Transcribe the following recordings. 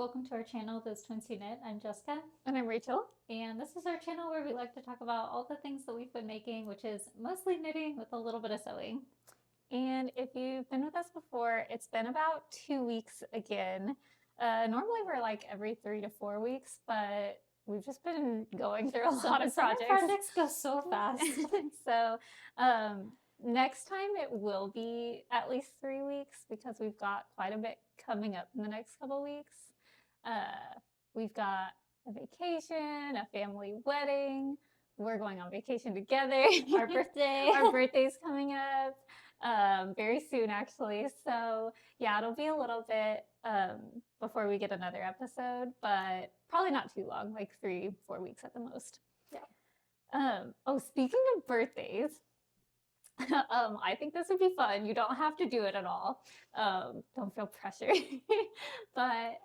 welcome to our channel, Those Twins Who Knit. I'm Jessica. And I'm Rachel. And this is our channel where we like to talk about all the things that we've been making, which is mostly knitting with a little bit of sewing. And if you've been with us before, it's been about 2 weeks again. Normally we're like every 3 to 4 weeks, but we've just been going through a lot of projects. Projects go so fast. So next time it will be at least 3 weeks because we've got quite a bit coming up in the next couple weeks. We've got a vacation, a family wedding. We're going on vacation together. Our birthday. Our birthday's coming up very soon, actually. So yeah, it'll be a little bit before we get another episode, but probably not too long, like 3-4 weeks at the most. Yeah. Oh, speaking of birthdays, I think this would be fun. You don't have to do it at all. Don't feel pressure. But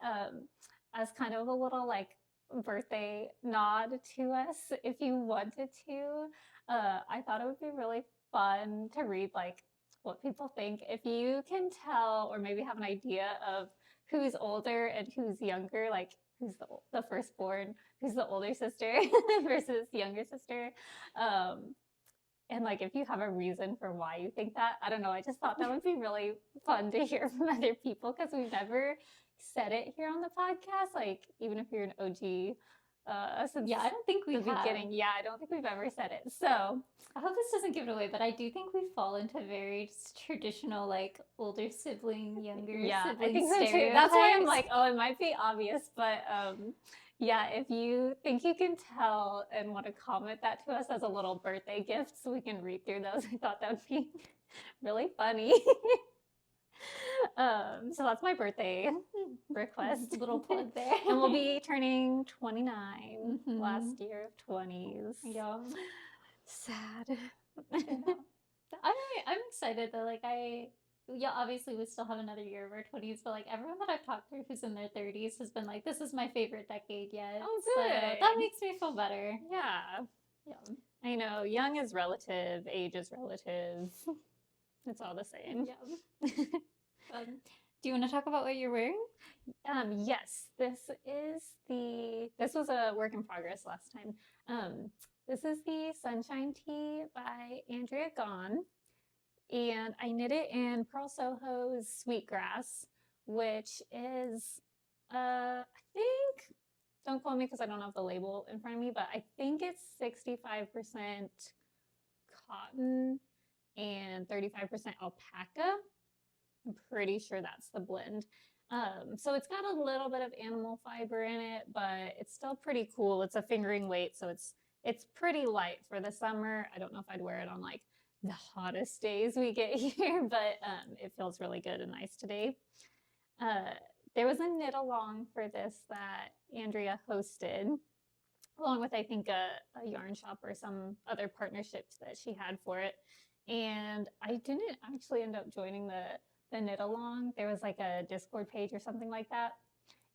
as kind of a little like birthday nod to us, if you wanted to, I thought it would be really fun to read like what people think. If you can tell or maybe have an idea of who's older and who's younger, like who's the firstborn, who's the older sister versus younger sister. And like, if you have a reason for why you think that, I don't know. I just thought that would be really fun to hear from other people because we've never said it here on the podcast. Like, even if you're an OG, since I don't think we the beginning. Yeah, I don't think we've ever said it. So I hope this doesn't give it away, but I do think we fall into very traditional, like older sibling, younger sibling. I think so too. That's why I'm like, oh, it might be obvious, but yeah, if you think you can tell and want to comment that to us as a little birthday gift so we can read through those, I thought that would be really funny. So that's my birthday request. Little plug there. And we'll be turning 29, last year of 20s. Yeah. Sad. I'm excited though. Like obviously we still have another year of our 20s, but like everyone that I've talked to who's in their 30s has been like, this is my favorite decade yet. Oh, good. So that makes me feel better. Yeah. I know. Young is relative. Age is relative. It's all the same. Yeah. Do you want to talk about what you're wearing? Yes. This was a work in progress last time. This is the Sunshine Tee by Andrea Gaughan. And I knit it in Purl Soho's Sweetgrass, which is, I think, don't quote me because I don't have the label in front of me, but I think it's 65% cotton and 35% alpaca. I'm pretty sure that's the blend. So it's got a little bit of animal fiber in it, but it's still pretty cool. It's a fingering weight, so it's pretty light for the summer. I don't know if I'd wear it on like the hottest days we get here, but it feels really good and nice today. There was a knit along for this that Andrea hosted, along with I think a yarn shop or some other partnerships that she had for it. And I didn't actually end up joining the knit along. There was like a Discord page or something like that.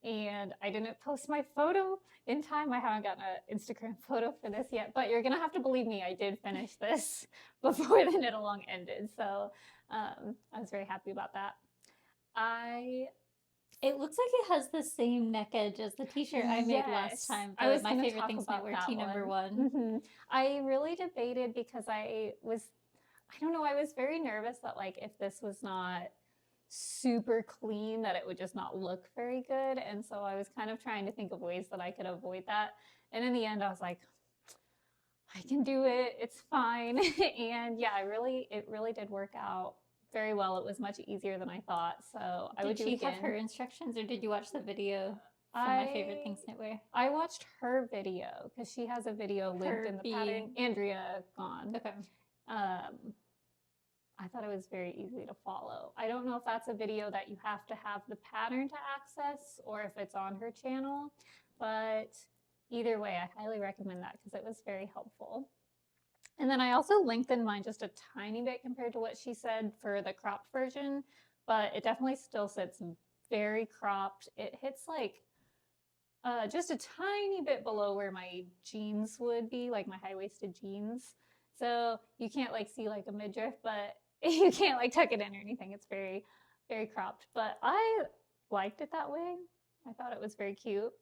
And I didn't post my photo in time. I haven't gotten an Instagram photo for this yet, but you're going to have to believe me. I did finish this before the knit along ended. So I was very happy about that. It looks like it has the same neck edge as the t-shirt I made last time. I was my favorite things knitwear tee number one. Mm-hmm. I really debated because I don't know, I was very nervous that like if this was not super clean that it would just not look very good, and so I was kind of trying to think of ways that I could avoid that, and in the end I was like, I can do it, it's fine. And yeah, it really did work out very well. It was much easier than I thought, so I would do it again. Did she have her instructions, or did you watch the video from My Favorite Things Knitwear? I watched her video because she has a video linked in the pattern. Andrea Gaughan. Okay. I thought it was very easy to follow. I don't know if that's a video that you have to have the pattern to access or if it's on her channel, but either way, I highly recommend that because it was very helpful. And then I also lengthened mine just a tiny bit compared to what she said for the cropped version, but it definitely still sits very cropped. It hits like just a tiny bit below where my jeans would be, like my high-waisted jeans. So you can't like see like a midriff, but you can't like tuck it in or anything. It's very, very cropped, but I liked it that way. I thought it was very cute.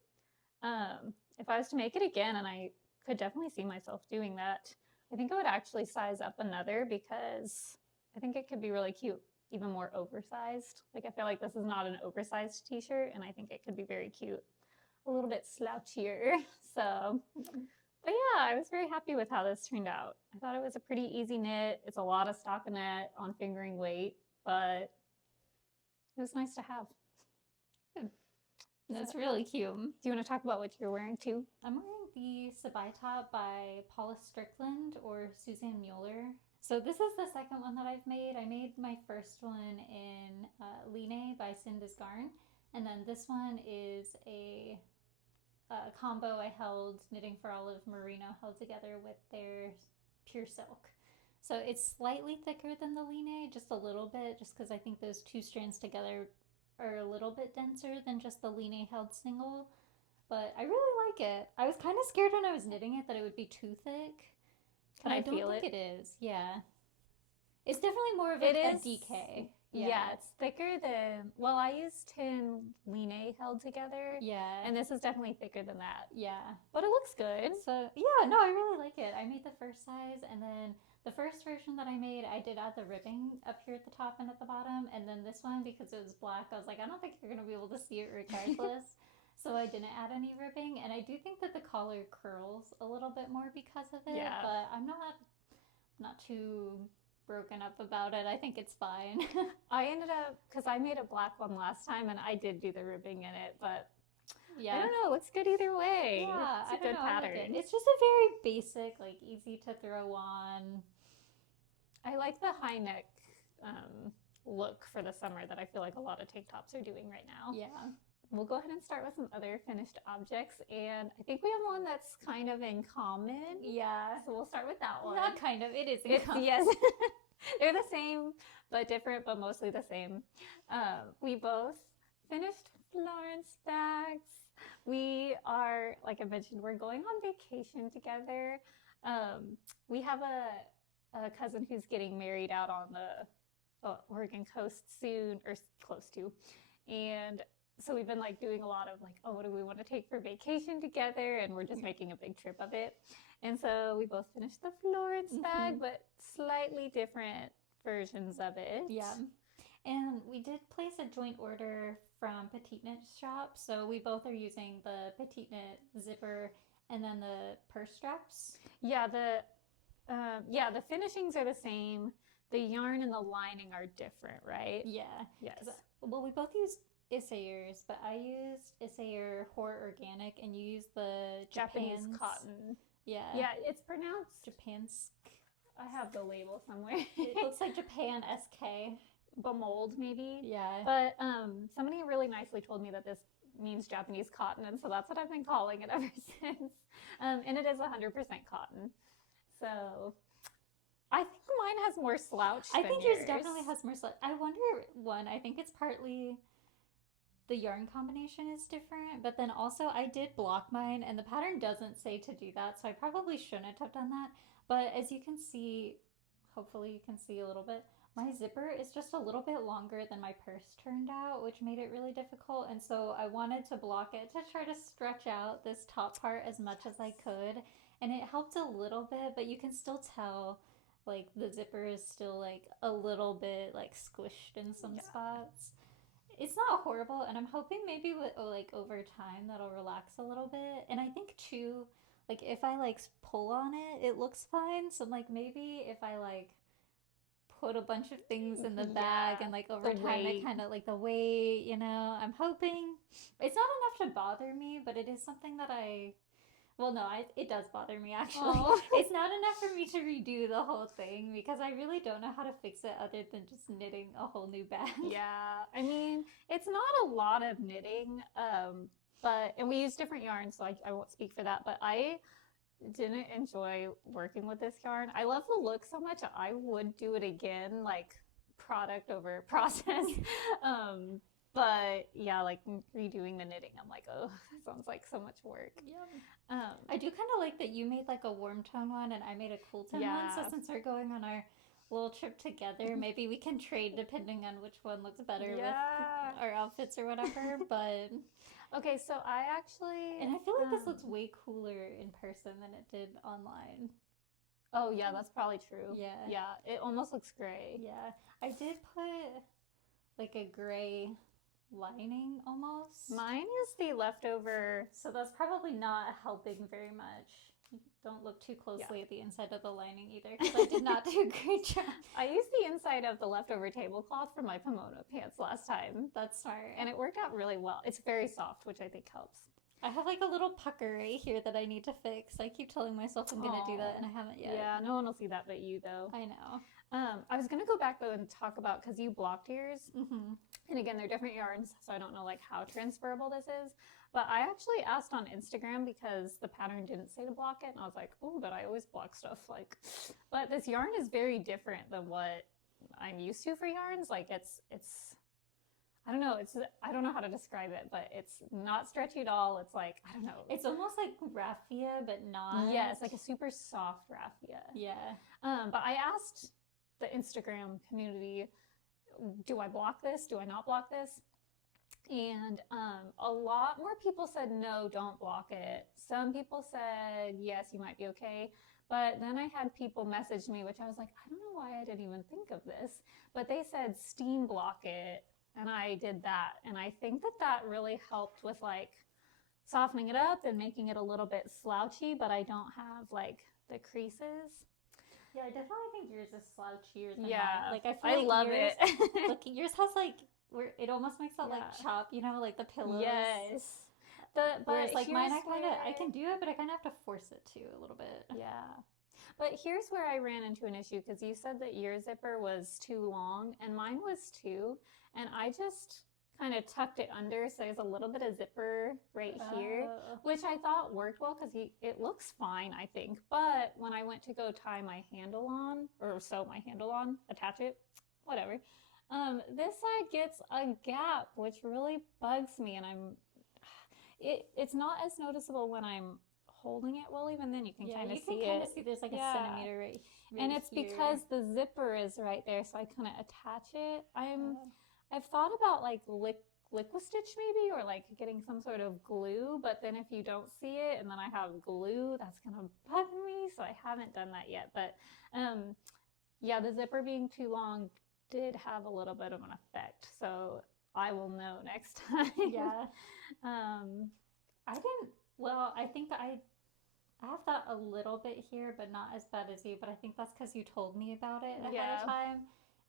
If I was to make it again, and I could definitely see myself doing that, I think I would actually size up another because I think it could be really cute, even more oversized. Like I feel like this is not an oversized t-shirt, and I think it could be very cute, a little bit slouchier. So, but yeah, I was very happy with how this turned out. I thought it was a pretty easy knit. It's a lot of stockinette on fingering weight, but it was nice to have. That's really cute. Do you want to talk about what you're wearing too? I'm wearing the Sabai top by Paula Strickland or Susanne Muller. So this is the second one that I've made. I made my first one in Line by Sandnes Garn. And then this one is a combo I held, knitting for all of Merino, held together with their pure silk. So it's slightly thicker than the Line, just a little bit, just because I think those two strands together are a little bit denser than just the Line held single, but I really like it. I was kind of scared when I was knitting it that it would be too thick. Can I don't feel think it? it is. Yeah. It's definitely more of a DK. Yeah, it's thicker than, well, I used Tynn Line held together. Yeah. And this is definitely thicker than that. Yeah. But it looks good. So, yeah, no, I really like it. I made the first size, and then the first version that I made, I did add the ribbing up here at the top and at the bottom, and then this one, because it was black, I was like, I don't think you're going to be able to see it regardless. So I didn't add any ribbing, and I do think that the collar curls a little bit more because of it, Yeah. but I'm not too broken up about it. I think it's fine. I ended up, because I made a black one last time, and I did do the ribbing in it, but yeah. I don't know, it looks good either way. Yeah, It's a good pattern. I like it. It's just a very basic, like easy to throw on. I like the high neck look for the summer that I feel like a lot of tank tops are doing right now. Yeah. We'll go ahead and start with some other finished objects, and I think we have one that's kind of in common. Yeah. So we'll start with that one. Not kind of, it is in common. Yes. They're the same, but different, but mostly the same. We both finished Florence bags. We are, like I mentioned, we're going on vacation together. We have a cousin who's getting married out on the Oregon coast soon, or close to. And so we've been like doing a lot of like, oh, what do we want to take for vacation together? And we're just making a big trip of it. And so we both finished the Florence bag, but slightly different versions of it. Yeah. And we did place a joint order from Petiteknit shop. So we both are using the Petiteknit zipper and then the purse straps. Yeah, the finishings are the same. The yarn and the lining are different, right? Yeah. Yes. Well, we both used Isagers, but I used Isager Hor Organic, and you used the Japanese cotton. Yeah. Yeah, it's pronounced Japansk. I have the label somewhere. It looks like Japan SK. Bomuld, maybe. Yeah. But somebody really nicely told me that this means Japanese cotton, and so that's what I've been calling it ever since. And it is 100% cotton. So I think mine has more slouch. I think yours definitely has more slouch. I wonder, I think it's partly the yarn combination is different, but then also I did block mine, and the pattern doesn't say to do that, so I probably shouldn't have done that. But as you can see, hopefully you can see a little bit, my zipper is just a little bit longer than my purse turned out, which made it really difficult. And so I wanted to block it to try to stretch out this top part as much as I could. And it helped a little bit, but you can still tell like the zipper is still like a little bit like squished in some spots. It's not horrible, and I'm hoping maybe with like over time that'll relax a little bit. And I think too, like if I like pull on it, it looks fine. So like maybe if I like put a bunch of things in the bag and like over time it kind of like the weight, you know, I'm hoping it's not enough to bother me, but it is something that it does bother me actually. It's not enough for me to redo the whole thing because I really don't know how to fix it other than just knitting a whole new bag. Yeah, I mean, it's not a lot of knitting, and we use different yarns, so I won't speak for that, but I didn't enjoy working with this yarn. I love the look so much. I would do it again, like product over process. But yeah, like redoing the knitting, I'm like, oh, that sounds like so much work. Yeah. I do kind of like that you made like a warm tone one and I made a cool tone one. So since we're going on our little trip together. Maybe we can trade depending on which one looks better with our outfits or whatever. But okay, so I actually, and I feel like this looks way cooler in person than it did online. Oh yeah, that's probably true. Yeah. Yeah, it almost looks gray. Yeah. I did put like a gray lining almost. Mine is the leftover. So that's probably not helping very much. Don't look too closely at the inside of the lining either, because I did not do a great job. I used the inside of the leftover tablecloth for my kimono pants last time. That's smart. And it worked out really well. It's very soft, which I think helps. I have like a little pucker right here that I need to fix. I keep telling myself I'm going to do that, and I haven't yet. Yeah, no one will see that but you, though. I know. I was going to go back, though, and talk about, because you blocked yours. Mm-hmm. And again, they're different yarns, so I don't know like how transferable this is. But I actually asked on Instagram because the pattern didn't say to block it. And I was like, oh, but I always block stuff. Like, but this yarn is very different than what I'm used to for yarns. Like it's, I don't know. I don't know how to describe it, but it's not stretchy at all. It's like, I don't know. It's almost like raffia, but not. Yes, like a super soft raffia. Yeah. But I asked the Instagram community, do I block this? Do I not block this? And a lot more people said, no, don't block it. Some people said, yes, you might be okay. But then I had people message me, which I was like, I don't know why I didn't even think of this. But they said steam block it. And I did that. And I think that that really helped with like softening it up and making it a little bit slouchy, but I don't have like the creases. Yeah, I definitely think yours is slouchier than yeah, mine. Like I love yours, it. Look, yours has like where it almost makes that like chop, you know, like the pillows. Yes. Whereas like mine, I can do it, but I kind of have to force it too a little bit. Yeah. But here's where I ran into an issue because you said that your zipper was too long and mine was too. And I just kind of tucked it under. So there's a little bit of zipper right here, which I thought worked well because it looks fine, I think. But when I went to go tie my handle on or sew my handle on, attach it, whatever. This side gets a gap, which really bugs me. And it's not as noticeable when I'm holding it. Well, even then you can kind of see it. There's like a centimeter right and it's here. Because the zipper is right there, so I kind of attach it. I've thought about like liquid stitch maybe, or like getting some sort of glue, but then if you don't see it and then I have glue, that's gonna bug me, so I haven't done that yet. But yeah, the zipper being too long did have a little bit of an effect, so I will know next time. Yeah. I think I have that a little bit here, but not as bad as you, but I think that's because you told me about it ahead of time.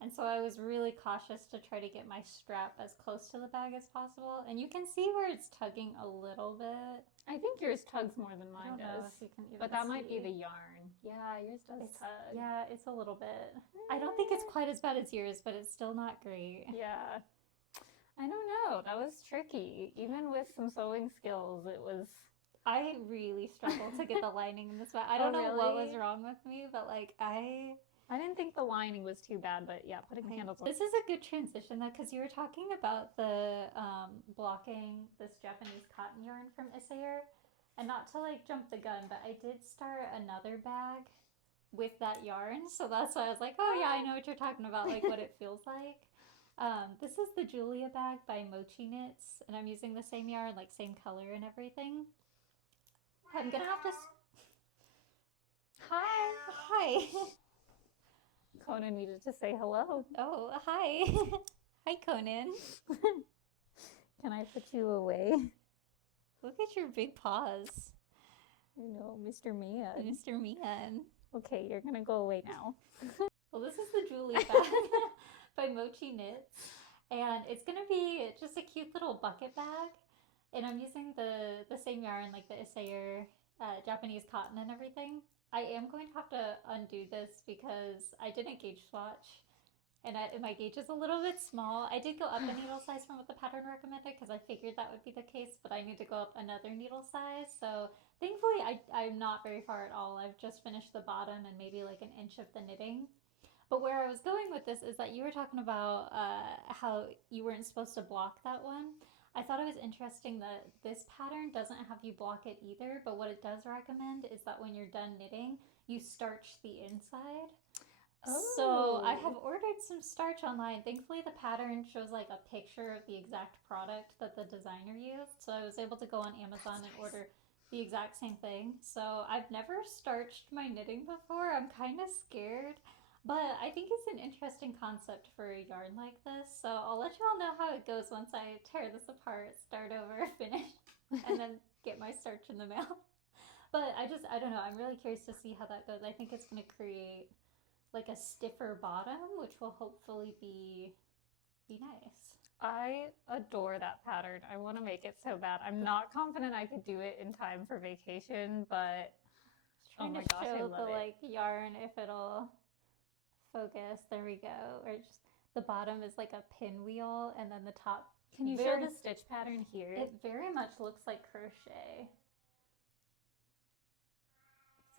And so I was really cautious to try to get my strap as close to the bag as possible. And you can see where it's tugging a little bit. I think yours tugs more than mine does. I don't know if you can even but that might be the yarn. Yeah, yours does tug. Yeah, it's a little bit. I don't think it's quite as bad as yours, but it's still not great. Yeah. I don't know. That was tricky. Even with some sewing skills, it was... I really struggled to get the lining in this bag. I don't know what was wrong with me, but like I didn't think the lining was too bad, but yeah, putting the handles on. This is a good transition though, because you were talking about the blocking this Japanese cotton yarn from Isager, and not to like jump the gun, but I did start another bag with that yarn, so that's why I was like, oh yeah, I know what you're talking about, like what it feels like. This is the Julia bag by Mochi Knits, and I'm using the same yarn, like same color and everything. I'm gonna have to... Hi! Conan needed to say hello. Oh, hi! Hi, Conan. Can I put you away? Look at your big paws. You know, Mr. Mian. Mr. Mian. Okay, you're gonna go away now. Well, this is the Julia bag by Mochi Knits, and it's gonna be just a cute little bucket bag. And I'm using the same yarn, like the Isager Japanese cotton and everything. I am going to have to undo this because I didn't gauge swatch. And my gauge is a little bit small. I did go up a needle size from what the pattern recommended because I figured that would be the case. But I need to go up another needle size. So thankfully, I'm not very far at all. I've just finished the bottom and maybe like an inch of the knitting. But where I was going with this is that you were talking about how you weren't supposed to block that one. I thought it was interesting that this pattern doesn't have you block it either, but what it does recommend is that when you're done knitting, you starch the inside. Oh. So I have ordered some starch online. Thankfully, the pattern shows like a picture of the exact product that the designer used. So I was able to go on Amazon and order the exact same thing. So I've never starched my knitting before. I'm kind of scared. But I think it's an interesting concept for a yarn like this. So I'll let you all know how it goes once I tear this apart, start over, finish, and then get my starch in the mail. But I don't know. I'm really curious to see how that goes. I think it's going to create like a stiffer bottom, which will hopefully be nice. I adore that pattern. I want to make it so bad. I'm not confident I could do it in time for vacation, but Trying to show the like yarn if it'll focus. There we go. Or just the bottom is like a pinwheel, and then the top. Can you show the stitch pattern here? It very much looks like crochet.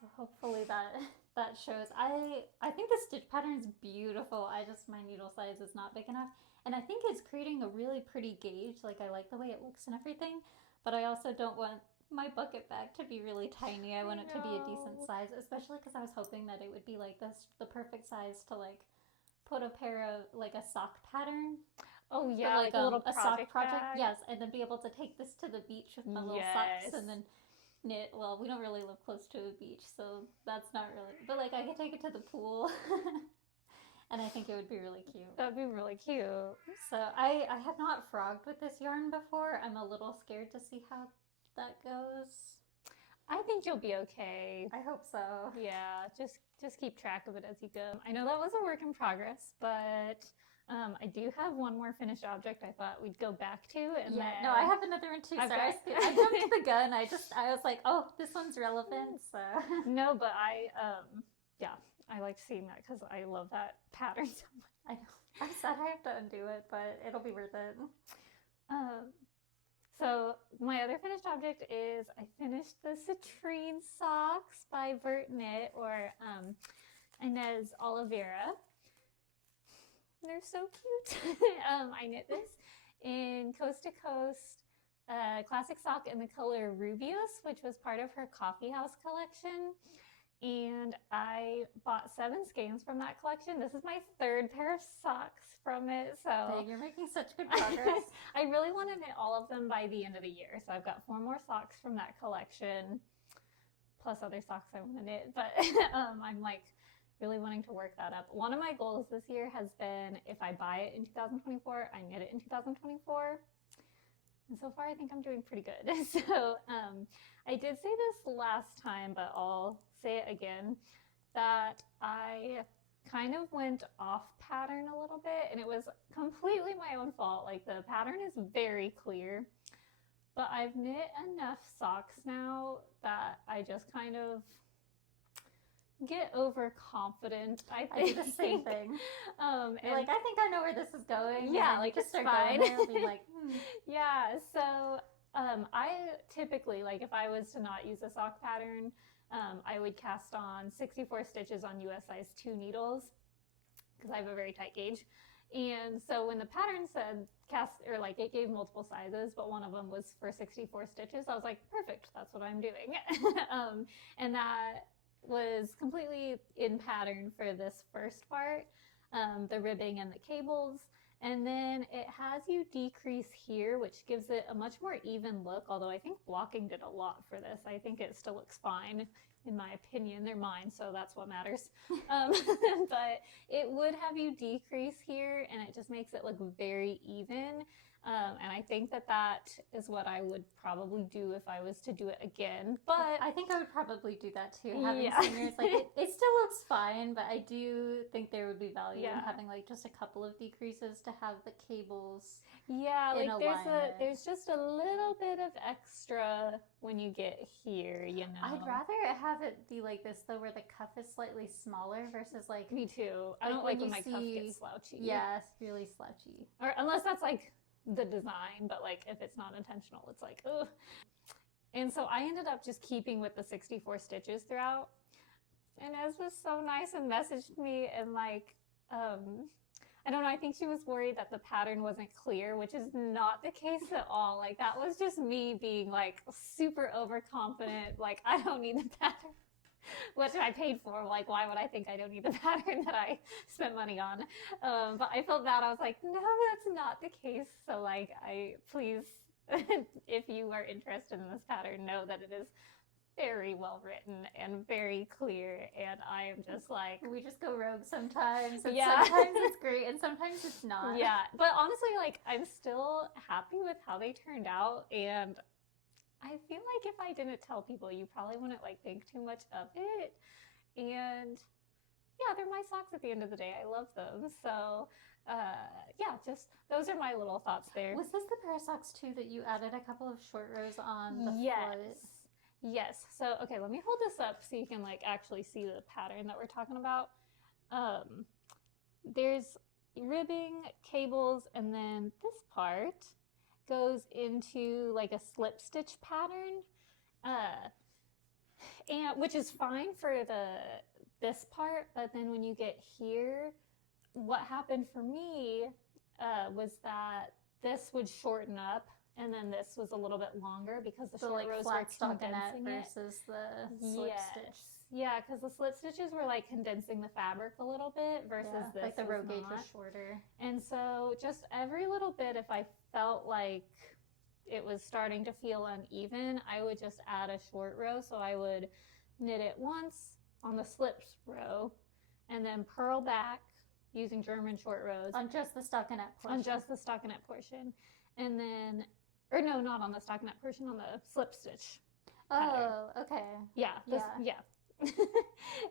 So hopefully that shows. I think the stitch pattern is beautiful. My needle size is not big enough. And I think it's creating a really pretty gauge. Like I like the way it looks and everything, but I also don't want my bucket bag to be really tiny. I want it to be a decent size, especially because I was hoping that it would be like the perfect size to like put a pair of like a sock pattern. Oh yeah, like a little sock project. bag. Yes, and then be able to take this to the beach with my little socks and then knit. Well, we don't really live close to a beach, so that's not really, but like I could take it to the pool. And I think it would be really cute. That'd be really cute. So I have not frogged with this yarn before. I'm a little scared to see how that goes. I think you'll be okay. I hope so. Yeah, just keep track of it as you go. I know that was a work in progress, but I do have one more finished object I thought we'd go back to. And no, I have another one too. Sorry, I jumped the gun. I was like, oh, this one's relevant. So no, but I like seeing that because I love that pattern so much. I know. I'm sad I have to undo it, but it'll be worth it. So my other finished object is I finished the Citrine socks by Vert Knit or Inez Oliveira. They're so cute. I knit this in Coast to Coast classic sock in the color Rooibos, which was part of her coffee house collection. And I bought 7 skeins from that collection. This is my 3rd pair of socks from it. So dang, you're making such good progress. I really want to knit all of them by the end of the year. So I've got 4 more socks from that collection, plus other socks I want to knit. But I'm like really wanting to work that up. One of my goals this year has been if I buy it in 2024, I knit it in 2024. And so far, I think I'm doing pretty good. So I did say this last time, but I'll say it again, that I kind of went off pattern a little bit, and it was completely my own fault. Like the pattern is very clear, but I've knit enough socks now that I just kind of get overconfident. I do the same thing. And like, I think I know where this is going. Yeah, like just it's start fine. Going there, be like, Yeah, so I typically, like if I was to not use a sock pattern, I would cast on 64 stitches on US size 2 needles because I have a very tight gauge. And so when the pattern said cast, or like it gave multiple sizes, but one of them was for 64 stitches, I was like, perfect, that's what I'm doing. And that was completely in pattern for this first part, the ribbing and the cables. And then it has you decrease here, which gives it a much more even look, although I think blocking did a lot for this. I think it still looks fine, in my opinion. They're mine, so that's what matters. But it would have you decrease here, and it just makes it look very even. And I think that is what I would probably do if I was to do it again. But I think I would probably do that too. Having singers, like it still looks fine, but I do think there would be value in having like just a couple of decreases to have the cables. Yeah, like there's just a little bit of extra when you get here, you know. I'd rather have it be like this though, where the cuff is slightly smaller versus like. Me too. I don't like when my cuff gets slouchy. Yeah, it's really slouchy. Or unless that's like the design, but like if it's not intentional, it's like ugh. And so I ended up just keeping with the 64 stitches throughout. And Ez was so nice and messaged me and like I don't know, I think she was worried that the pattern wasn't clear, which is not the case at all. Like that was just me being like super overconfident, like I don't need the pattern. which I paid for. Like, why would I think I don't need the pattern that I spent money on? But I felt bad. I was like, no, that's not the case. So like, please, if you are interested in this pattern, know that it is very well written and very clear, and I am just like, we just go rogue sometimes, and yeah. sometimes it's great and sometimes it's not. Yeah, but honestly, like, I'm still happy with how they turned out, and I feel like if I didn't tell people, you probably wouldn't like think too much of it. And yeah, they're my socks at the end of the day. I love them. So yeah, just those are my little thoughts there. Was this the pair of socks too that you added a couple of short rows on the foot? Yes. So, okay, let me hold this up so you can like actually see the pattern that we're talking about. There's ribbing, cables, and then this part goes into like a slip stitch pattern, and which is fine for this part, but then when you get here, what happened for me was that this would shorten up, and then this was a little bit longer because the short like rows flat were condensing stockinette versus the slip stitch. Yeah, because the slip stitches were like condensing the fabric a little bit versus this like the row gauge not. was shorter. And so just every little bit, if I felt like it was starting to feel uneven, I would just add a short row. So I would knit it once on the slips row and then purl back using German short rows. On just the stockinette portion. On just the stockinette portion. And then, or no, not on the stockinette portion, on the slip stitch pattern. Oh, okay. Yeah. Yeah.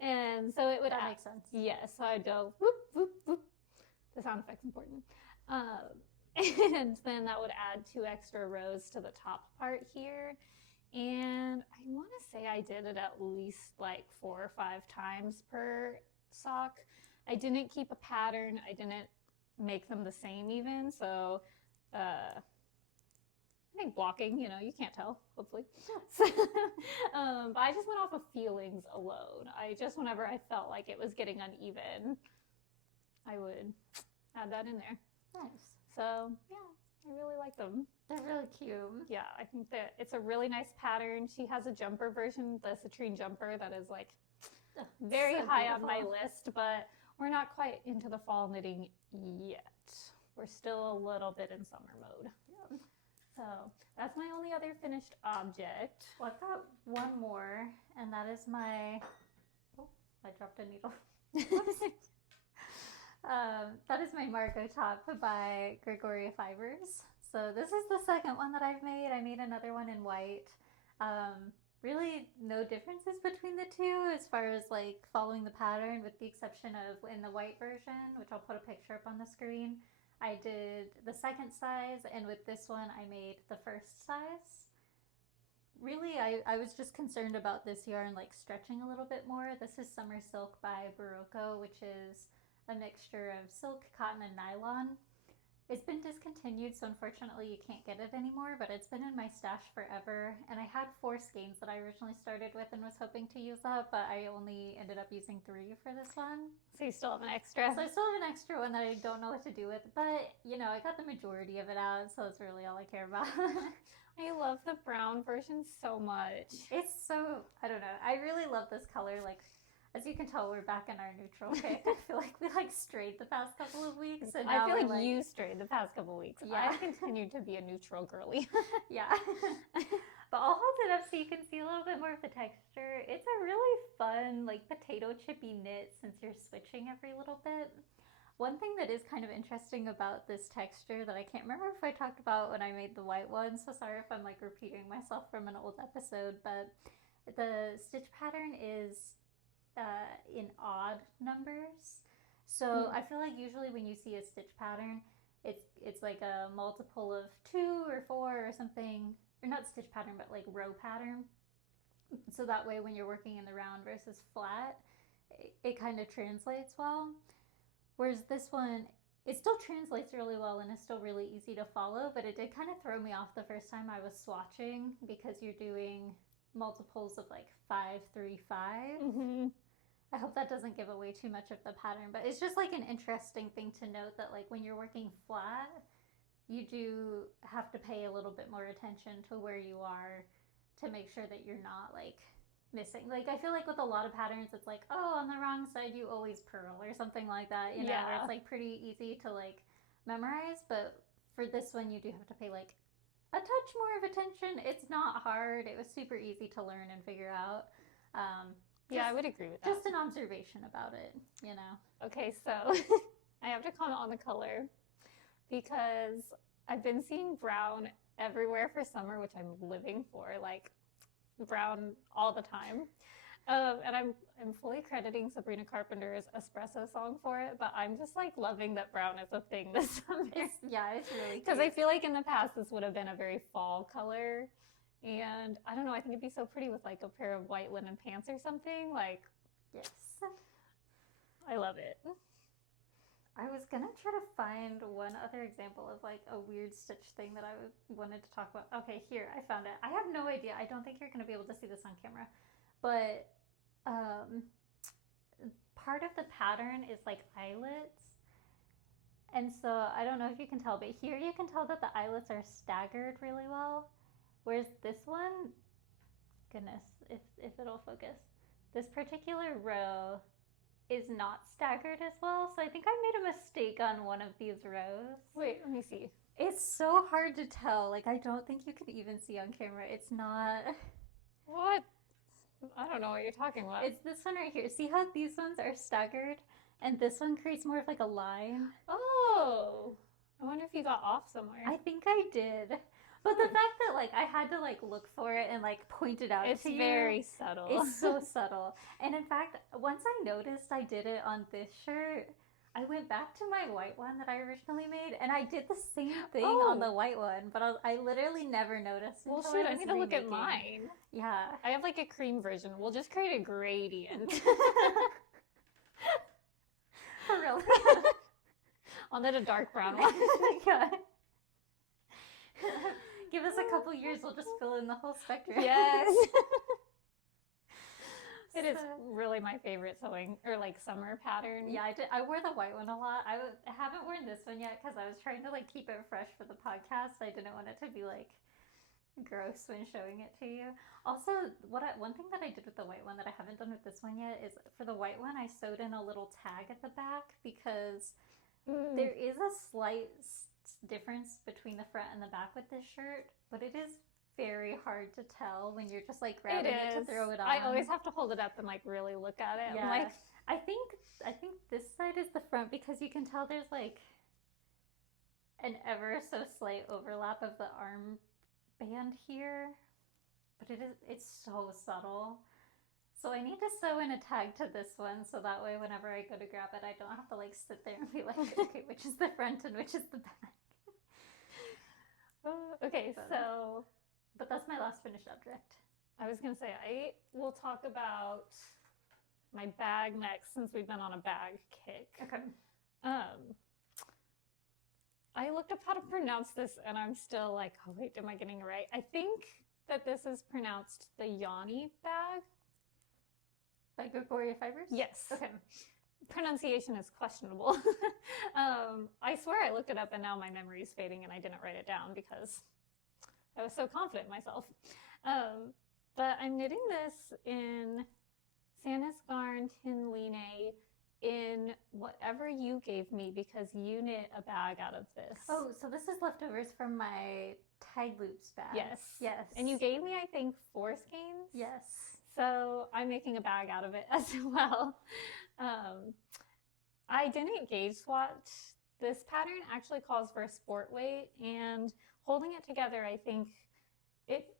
And so it would that makes sense. Yes, so I'd go whoop, whoop, whoop. The sound effect's important. And then that would add 2 extra rows to the top part here. And I want to say I did it at least like 4 or 5 times per sock. I didn't keep a pattern. I didn't make them the same even. So I think blocking, you can't tell, hopefully. So, but I just went off of feelings alone. Whenever I felt like it was getting uneven, I would add that in there. Nice. So, yeah, I really like them. They're really cute. Yeah, I think that it's a really nice pattern. She has a jumper version, the Citrine jumper, that is like very high on my list, but we're not quite into the fall knitting yet. We're still a little bit in summer mode. Yeah. So that's my only other finished object. Well, I've got one more, and that is my, I dropped a needle. That is my Margaux top by Gregoria Fibers. So this is the second one that I've made. I made another one in white. Really no differences between the two as far as like following the pattern, with the exception of in the white version, which I'll put a picture up on the screen, I did the second size, and with this one I made the first size. Really, I was just concerned about this yarn like stretching a little bit more. This is Summer Silk by Berrocco, which is a mixture of silk, cotton, and nylon. It's been discontinued, so unfortunately you can't get it anymore, but it's been in my stash forever. And I had 4 skeins that I originally started with and was hoping to use up, but I only ended up using 3 for this one. So you still have an extra? So I still have an extra one that I don't know what to do with, but I got the majority of it out, so that's really all I care about. I love the brown version so much. It's so, I don't know, I really love this color. Like, as you can tell, we're back in our neutral pick. I feel like we strayed the past couple of weeks. And now I feel like you strayed the past couple of weeks. Yeah. I've continued to be a neutral girly. Yeah. But I'll hold it up so you can see a little bit more of the texture. It's a really fun, like, potato chippy knit since you're switching every little bit. One thing that is kind of interesting about this texture that I can't remember if I talked about when I made the white one, so sorry if I'm like repeating myself from an old episode, but the stitch pattern is in odd numbers. So I feel like usually when you see a stitch pattern, it's like a multiple of 2 or 4 or something, or not stitch pattern, but like row pattern. So that way when you're working in the round versus flat, it kind of translates well. Whereas this one, it still translates really well and is still really easy to follow, but it did kind of throw me off the first time I was swatching because you're doing multiples of like 5, 3, 5. Mm-hmm. I hope that doesn't give away too much of the pattern, but it's just like an interesting thing to note that like when you're working flat, you do have to pay a little bit more attention to where you are to make sure that you're not like missing. Like, I feel like with a lot of patterns, it's like, oh, on the wrong side, you always purl or something like that, you know, where it's like pretty easy to like memorize. But for this one, you do have to pay like a touch more of attention. It's not hard. It was super easy to learn and figure out. Yeah, I would agree with that. Just an observation about it, you know. Okay, so I have to comment on the color because I've been seeing brown everywhere for summer, which I'm living for, like brown all the time. And I'm fully crediting Sabrina Carpenter's Espresso song for it, but I'm just like loving that brown is a thing this summer. It's really cute. Because I feel like in the past this would have been a very fall color. And I don't know, I think it'd be so pretty with like a pair of white linen pants or something. Like, yes. I love it. I was gonna try to find one other example of like a weird stitch thing that I wanted to talk about. Okay, here, I found it. I have no idea. I don't think you're gonna be able to see this on camera. But part of the pattern is like eyelets. And so I don't know if you can tell, but here you can tell that the eyelets are staggered really well. Whereas this one, goodness, if it'll focus, this particular row is not staggered as well. So I think I made a mistake on one of these rows. Wait, let me see. It's so hard to tell. Like, I don't think you can even see on camera. It's not... What? I don't know what you're talking about. It's this one right here. See how these ones are staggered? And this one creates more of like a line. Oh! I wonder if you got off somewhere. I think I did. But the fact that like I had to like look for it and like point it out it's to you. It's very subtle. It's so subtle. And in fact, once I noticed I did it on this shirt, I went back to my white one that I originally made and I did the same thing on the white one, but I literally never noticed. Well, shoot, I need to look at mine. Yeah. I have like a cream version. We'll just create a gradient. For real. I'll knit a dark brown one. Yeah. Give us a couple years, we'll just fill in the whole spectrum. Yes. It is really my favorite sewing or like summer pattern. Yeah, I wore the white one a lot. I haven't worn this one yet because I was trying to like keep it fresh for the podcast. I didn't want it to be like gross when showing it to you. Also, one thing that I did with the white one that I haven't done with this one yet is for the white one I sewed in a little tag at the back because there is a slight difference between the front and the back with this shirt, but it is very hard to tell when you're just like grabbing it to throw it on. I always have to hold it up and like really look at it. Yeah. I'm like, I think this side is the front because you can tell there's like an ever so slight overlap of the arm band here, but it's so subtle. So I need to sew in a tag to this one so that way whenever I go to grab it, I don't have to like sit there and be like, okay, which is the front and which is the back. Okay, so... But that's my last finished object. I was going to say, I will talk about my bag next since we've been on a bag kick. Okay. I looked up how to pronounce this and I'm still like, oh wait, am I getting it right? I think that this is pronounced the Yanni bag. By Gregoria Fibers? Yes. Okay. Pronunciation is questionable. I swear I looked it up and now my memory is fading and I didn't write it down because I was so confident in myself. But I'm knitting this in Sandnes Garn Tynn Line in whatever you gave me because you knit a bag out of this. Oh, so this is leftovers from my Tide Loops bag. Yes. Yes. And you gave me, I think, 4 skeins? Yes. So I'm making a bag out of it as well. I didn't gauge swatch. This pattern actually calls for a sport weight, and holding it together, I think it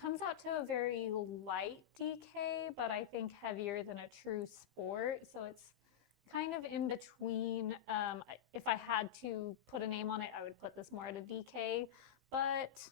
comes out to a very light DK, but I think heavier than a true sport. So it's kind of in between. If I had to put a name on it, I would put this more at a DK, but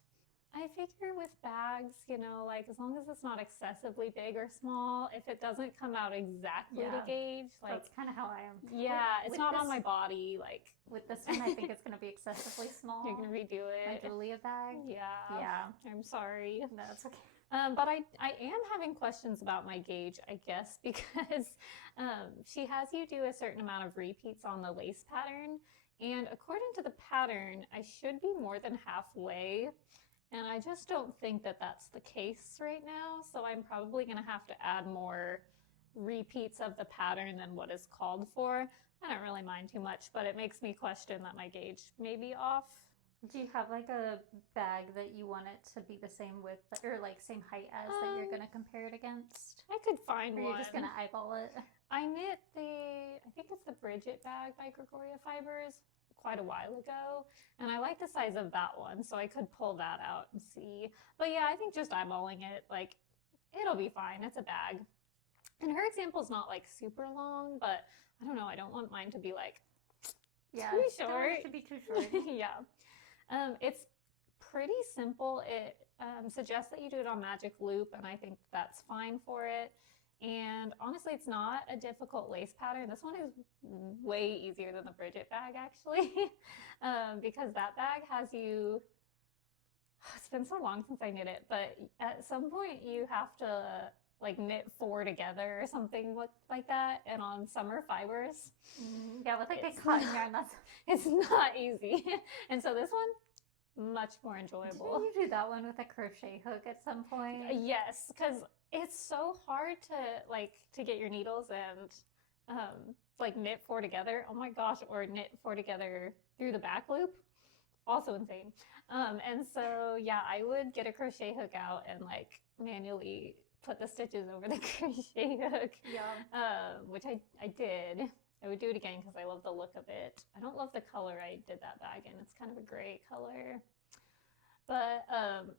I figure with bags, you know, like as long as it's not excessively big or small, if it doesn't come out exactly to gauge, like that's kind of how I am. Yeah, it's not on my body. Like with this one, I think it's going to be excessively small. You're going to redo it. My Julia bag. Yeah. Yeah. I'm sorry. No, it's okay. But I am having questions about my gauge, I guess, because she has you do a certain amount of repeats on the lace pattern. And according to the pattern, I should be more than halfway. And I just don't think that that's the case right now. So I'm probably going to have to add more repeats of the pattern than what is called for. I don't really mind too much, but it makes me question that my gauge may be off. Do you have like a bag that you want it to be the same width or like same height as that you're going to compare it against? I could find or one. You're just going to eyeball it? I knit I think it's the Bridget bag by Gregoria Fibers quite a while ago, and I like the size of that one, so I could pull that out and see. But yeah, I think just eyeballing it, like, it'll be fine. It's a bag. And her example's not like super long, but I don't know, I don't want mine to be like too short. Don't want it to be too short. Yeah. It's pretty simple. It suggests that you do it on magic loop, and I think that's fine for it. And honestly, it's not a difficult lace pattern. This one is way easier than the Bridget bag, actually, because that bag has you, it's been so long since I knit it, but at some point you have to like knit 4 together or something like that, and on summer fibers. Yeah, with like a cotton yarn, it's not easy. And so this one, much more enjoyable. Didn't you do that one with a crochet hook at some point? Yes, because it's so hard to get your needles and like knit 4 together. Oh my gosh, or knit 4 together through the back loop. Also insane. And so yeah, I would get a crochet hook out and like manually put the stitches over the crochet hook. Yeah. Which I did. I would do it again because I love the look of it. I don't love the color I did that bag in. It's kind of a gray color. But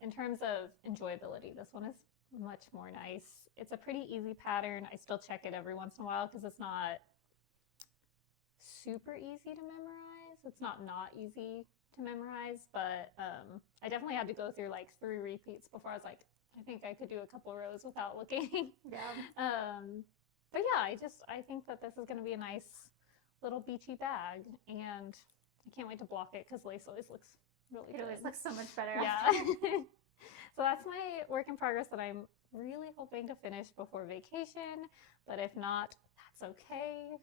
in terms of enjoyability, this one is much more nice. It's a pretty easy pattern. I still check it every once in a while because it's not super easy to memorize. It's not easy to memorize, but I definitely had to go through like 3 repeats before I was like, I think I could do a couple rows without looking. Yeah. But yeah, I think that this is going to be a nice little beachy bag, and I can't wait to block it because lace always looks really good. It always looks so much better. Yeah. So that's my work in progress that I'm really hoping to finish before vacation, but if not, that's okay.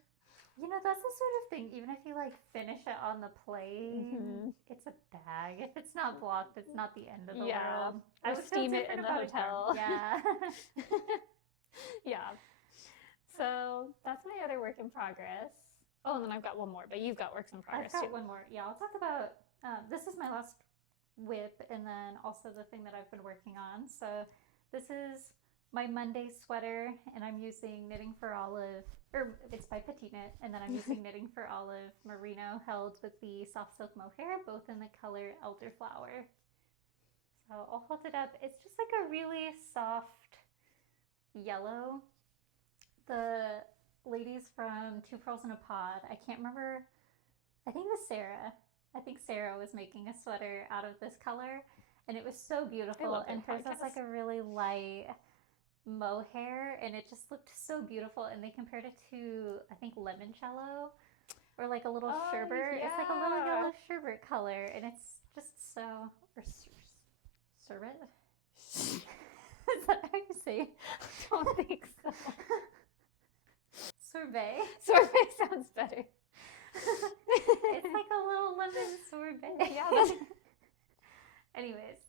You know, that's the sort of thing, even if you like finish it on the plane, it's a bag. If it's not blocked, it's not the end of the world. I would steam it in the hotel. Yeah. Yeah. So that's my other work in progress. Oh, and then I've got one more, but you've got works in progress I've got too. one more. Yeah, I'll talk about, this is my last whip, and then also the thing that I've been working on. So this is my Monday sweater, and I'm using Knitting for Olive, or it's by Petiteknit, and then I'm using Knitting for Olive Merino held with the soft silk mohair, both in the color Elderflower. So I'll hold it up. It's just like a really soft yellow. The ladies from Two Pearls in a Pod, I can't remember, I think it was Sarah. I think Sarah was making a sweater out of this color, and it was so beautiful. And hers has like a really light mohair, and it just looked so beautiful. And they compared it to, I think, limoncello, or like a little sherbet. Yeah. It's like a little yellow sherbet color, and it's just so, or sherbet? Is that how you say it? I don't think so. Sorbet. Sorbet sounds better. It's like a little lemon sorbet. Yeah. Anyways,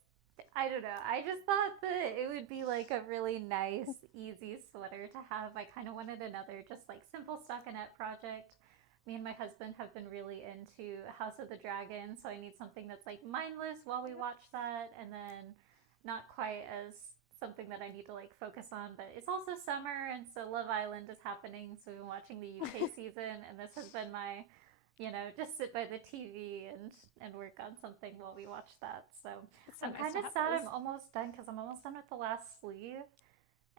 I don't know. I just thought that it would be like a really nice, easy sweater to have. I kind of wanted another just like simple stockinette project. Me and my husband have been really into House of the Dragon, so I need something that's like mindless while we watch that, and then not quite as something that I need to like focus on. But it's also summer, and so Love Island is happening, so we've been watching the UK season, and this has been my, you know, just sit by the TV and work on something while we watch that. So I'm kind of sad I'm almost done, because I'm almost done with the last sleeve,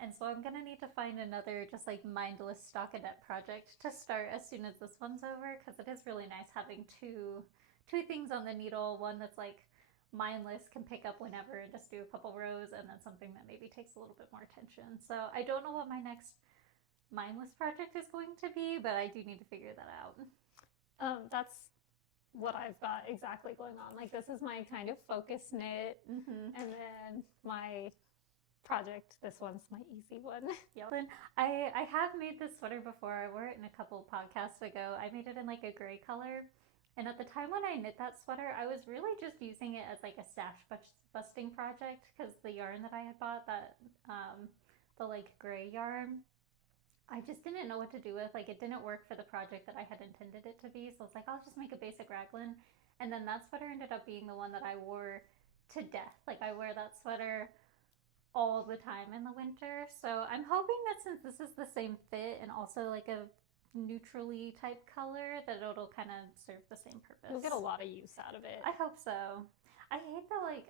and so I'm gonna need to find another just like mindless stockinette project to start as soon as this one's over, because it is really nice having two things on the needle, one that's like mindless, can pick up whenever and just do a couple rows, and then something that maybe takes a little bit more attention. So I don't know what my next mindless project is going to be, but I do need to figure that out. That's what I've got exactly going on. Like, this is my kind of focus knit, and then my project, this one's my easy one. Yep. I have made this sweater before. I wore it in a couple podcasts ago. I made it in like a gray color, And at the time when I knit that sweater, I was really just using it as like a stash busting project because the yarn that I had bought, that the like gray yarn, I just didn't know what to do with. Like it didn't work for the project that I had intended it to be. So I was like, I'll just make a basic raglan. And then that sweater ended up being the one that I wore to death. Like I wear that sweater all the time in the winter. So I'm hoping that since this is the same fit and also like a neutrally type color, that it'll kind of serve the same purpose. You'll get a lot of use out of it. I hope so. I hate that, like,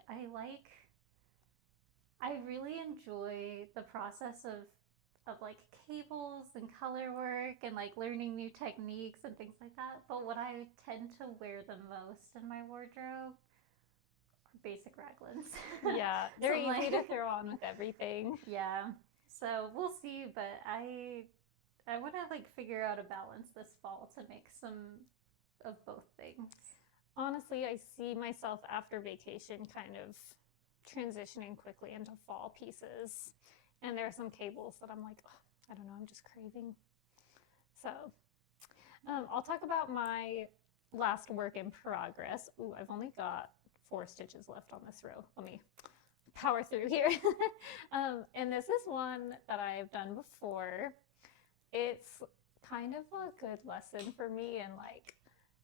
I really enjoy the process of like cables and color work and like learning new techniques and things like that. But what I tend to wear the most in my wardrobe are basic raglans. Yeah, they're So, easy like, to throw on with everything. yeah. So we'll see, but I want to like figure out a balance this fall to make some of both things. Honestly, I see myself after vacation kind of transitioning quickly into fall pieces. And there are some cables that I'm like, oh, I don't know, I'm just craving. So I'll talk about my last work in progress. Ooh, I've only got 4 stitches left on this row. Let me power through here. And this is one that I've done before. It's kind of a good lesson for me, and like,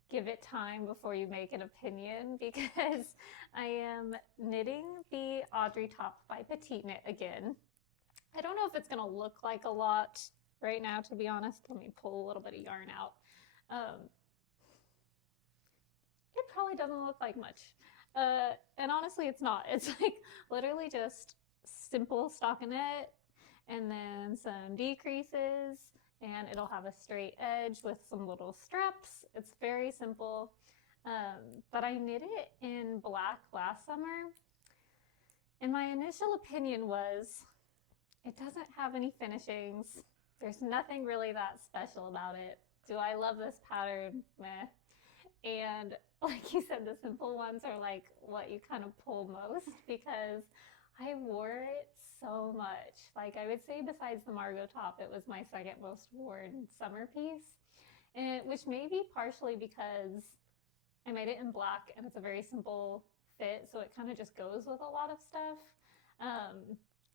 give it time before you make an opinion, because I am knitting the Audrey top by Petiteknit again. I don't know if it's going to look like a lot right now, to be honest. Let me pull a little bit of yarn out. It probably doesn't look like much. And honestly, it's not. It's like literally just simple stockinette and then some decreases, and it'll have a straight edge with some little straps. It's very simple. But I knit it in black last summer, and my initial opinion was, it doesn't have any finishings. There's nothing really that special about it. Do I love this pattern? Meh. And like you said, the simple ones are like what you kind of pull most, because I wore it so much. Like, I would say besides the Margaux top, it was my second most worn summer piece. And which may be partially because I made it in black and it's a very simple fit, so it kind of just goes with a lot of stuff.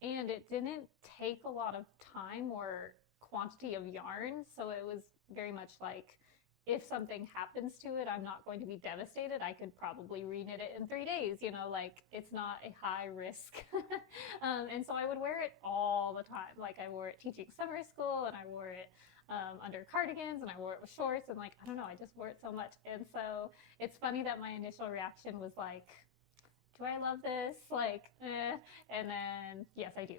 And it didn't take a lot of time or quantity of yarn, so it was very much like, if something happens to it, I'm not going to be devastated. I could probably reknit it in 3 days, you know, like, it's not a high risk. And so I would wear it all the time. Like, I wore it teaching summer school, and I wore it under cardigans, and I wore it with shorts, and like, I don't know, I just wore it so much. And so it's funny that my initial reaction was like, do I love this? Like, eh. And then, yes, I do.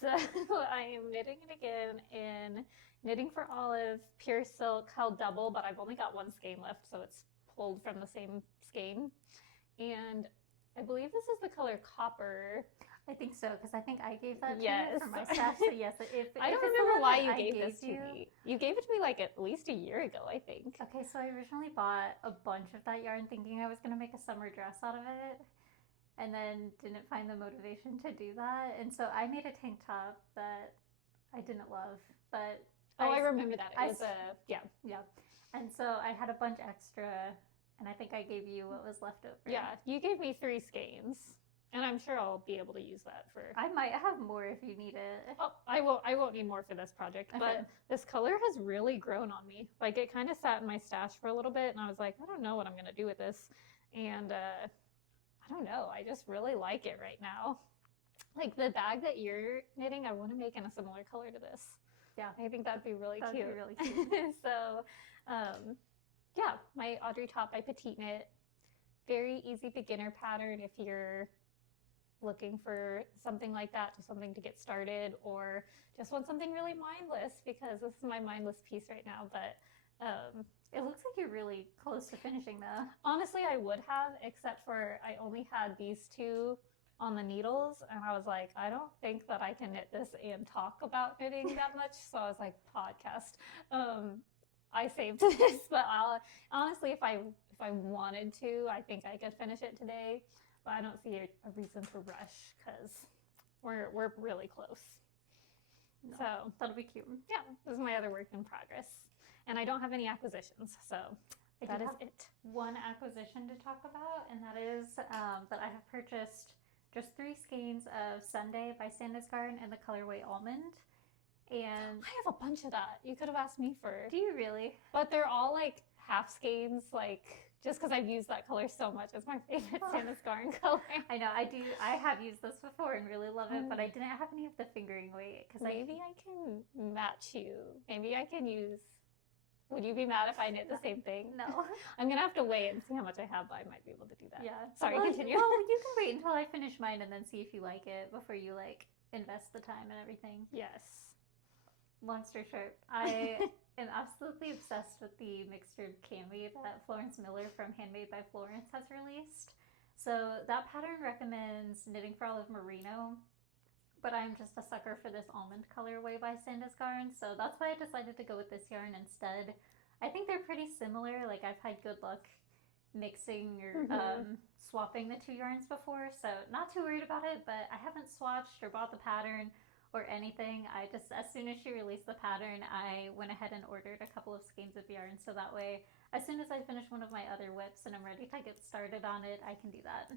So I am knitting it again in Knitting for Olive Pure Silk held double, but I've only got 1 skein left, so it's pulled from the same skein. And I believe this is the color Copper. I think so, because I think I gave that to Yes. you for my stash. So yes, I don't remember why you gave this to me. You gave it to me like at least a year ago, I think. Okay, so I originally bought a bunch of that yarn thinking I was going to make a summer dress out of it, and then didn't find the motivation to do that. And so I made a tank top that I didn't love, but I remember that. It was yeah. And so I had a bunch extra, and I think I gave you what was left over. Yeah, you gave me 3 skeins, and I'm sure I'll be able to use that for. I might have more if you need it. Oh, I won't need more for this project, Okay. but this color has really grown on me. Like, it kind of sat in my stash for a little bit, and I was like, I don't know what I'm going to do with this. And I don't know, I just really like it right now. Like, the bag that you're knitting, I want to make in a similar color to this. Yeah, I think that'd be really cute. That'd be really cute. So, yeah, my Audrey top by Petiteknit. Very easy beginner pattern if you're looking for something like that, just something to get started, or just want something really mindless, because this is my mindless piece right now. But it looks like you're really close to finishing though. Honestly, I would have, except for I only had these 2 on the needles, and I was like, I don't think that I can knit this and talk about knitting that much. So I was like, podcast. I saved this, but honestly, if I wanted to, I think I could finish it today. But I don't see a reason to rush, because we're really close. No, so that'll be cute. Yeah, this is my other work in progress, and I don't have any acquisitions, so that is it. One acquisition to talk about, and that is that I have purchased just 3 skeins of Sunday by Sandnes Garn in the colorway Almond. And I have a bunch of that. You could have asked me for. Do you really? But they're all like half skeins, like just because I've used that color so much. It's my favorite Sandnes Garn color. I know, I do. I have used this before and really love it, but I didn't have any of the fingering weight. Maybe I can match you. Maybe I can use. Would you be mad if I knit the same thing? No. I'm going to have to wait and see how much I have, but I might be able to do that. Yeah. Sorry, continue. Well, you can wait until I finish mine and then see if you like it before you, like, invest the time and everything. Yes. Long story short, I am absolutely obsessed with the mixtured cami that Florence Muller from Handmade by Florence has released. So that pattern recommends knitting for all of Merino, but I'm just a sucker for this almond colorway by Sandnes Garn, so that's why I decided to go with this yarn instead. I think they're pretty similar. Like, I've had good luck mixing or swapping the 2 yarns before, so not too worried about it, but I haven't swatched or bought the pattern or anything. I just, as soon as she released the pattern, I went ahead and ordered a couple of skeins of yarn, so that way, as soon as I finish one of my other whips and I'm ready to get started on it, I can do that.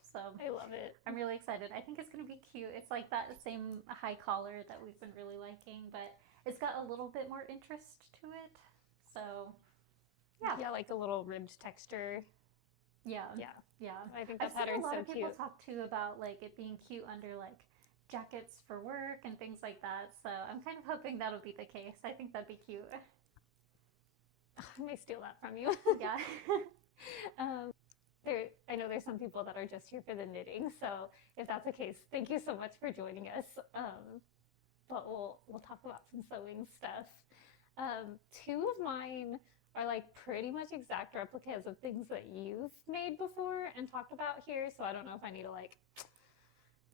So I love it. I'm really excited. I think it's going to be cute. It's like that same high collar that we've been really liking, but it's got a little bit more interest to it. So, yeah. Yeah, like a little ribbed texture. Yeah. Yeah. Yeah. I think that I've seen a pattern's lot so of people cute. talk too about like it being cute under like jackets for work and things like that. So I'm kind of hoping that'll be the case. I think that'd be cute. I may steal that from you. Yeah. I know there's some people that are just here for the knitting, so if that's the case, thank you so much for joining us. But we'll talk about some sewing stuff. 2 of mine are like pretty much exact replicas of things that you've made before and talked about here, so I don't know if I need to like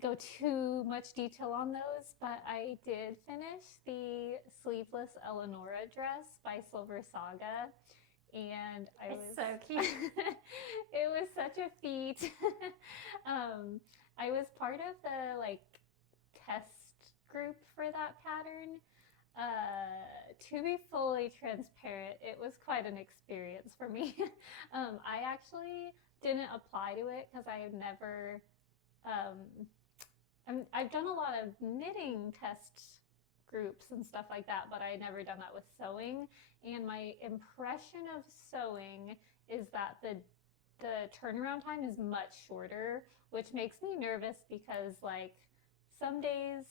go too much detail on those, but I did finish the sleeveless Eleonora dress by Silver Saga. And It's so cute. It was such a feat. I was part of the like test group for that pattern. To be fully transparent, it was quite an experience for me. I actually didn't apply to it because I had never. I've done a lot of knitting test groups and stuff like that, but I had never done that with sewing. And my impression of sewing is that the turnaround time is much shorter, which makes me nervous because like some days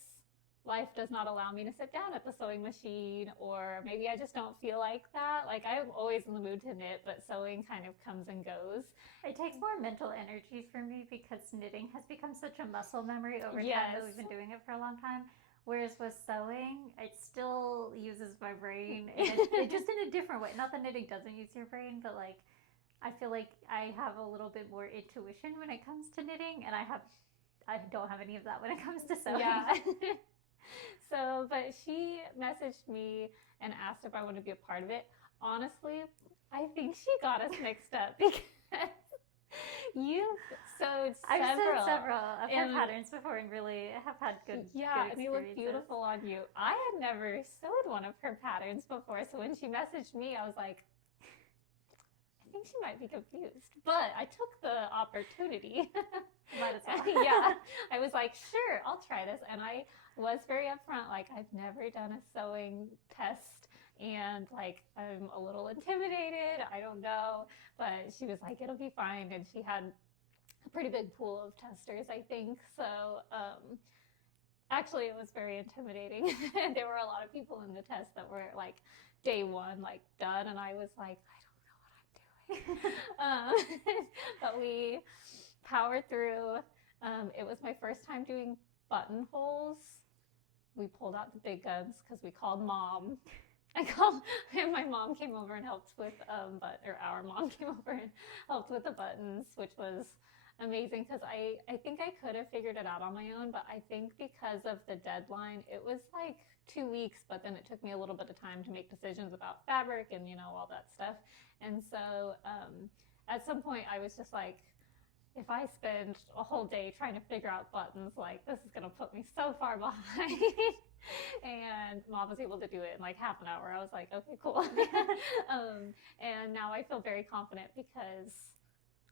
life does not allow me to sit down at the sewing machine, or maybe I just don't feel like that. Like I'm always in the mood to knit, but sewing kind of comes and goes. It takes more mental energy for me because knitting has become such a muscle memory over time that we've been doing it for a long time. Whereas with sewing, it still uses my brain, and it just in a different way. Not that knitting doesn't use your brain, but like I feel like I have a little bit more intuition when it comes to knitting, and I don't have any of that when it comes to sewing. Yeah. So, but she messaged me and asked if I wanted to be a part of it. Honestly, I think she got us mixed up because you've sewed several. I've sewed several of her patterns before and really have had good and they look beautiful on you. I had never sewed one of her patterns before, so when she messaged me, I was like, I think she might be confused. But I took the opportunity. Might as well. Yeah. I was like, sure, I'll try this. And I was very upfront, like, I've never done a sewing test, and like I'm a little intimidated. I don't know. But she was like, it'll be fine. And she had a pretty big pool of testers, I think. So actually, it was very intimidating. There were a lot of people in the test that were like day one, like done. And I was like, I don't know what I'm doing. But we powered through. It was my first time doing buttonholes. We pulled out the big guns because we called mom. And my mom came over and helped with, our mom came over and helped with the buttons, which was amazing because I think I could have figured it out on my own, but I think because of the deadline, it was like 2 weeks, but then it took me a little bit of time to make decisions about fabric and, all that stuff. And so at some point I was just like, if I spend a whole day trying to figure out buttons, like this is going to put me so far behind. And Mom was able to do it in like half an hour. I was like, okay, cool. And now I feel very confident because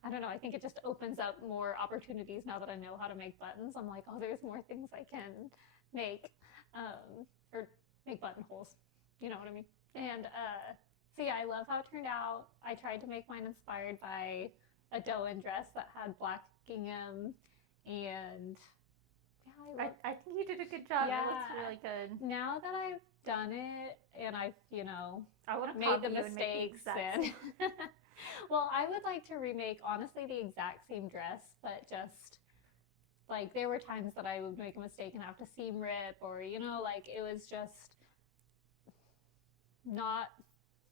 I don't know, I think it just opens up more opportunities now that I know how to make buttons. I'm like, oh, there's more things I can make, or make buttonholes. You know what I mean? And so yeah, I love how it turned out. I tried to make mine inspired by a Doan dress that had black gingham, and yeah, I think you did a good job. Yeah. It looks really good. now that I've done it and I've, I want to made the mistakes and well, I would like to remake honestly the exact same dress, but just like there were times that I would make a mistake and have to seam rip, or like it was just not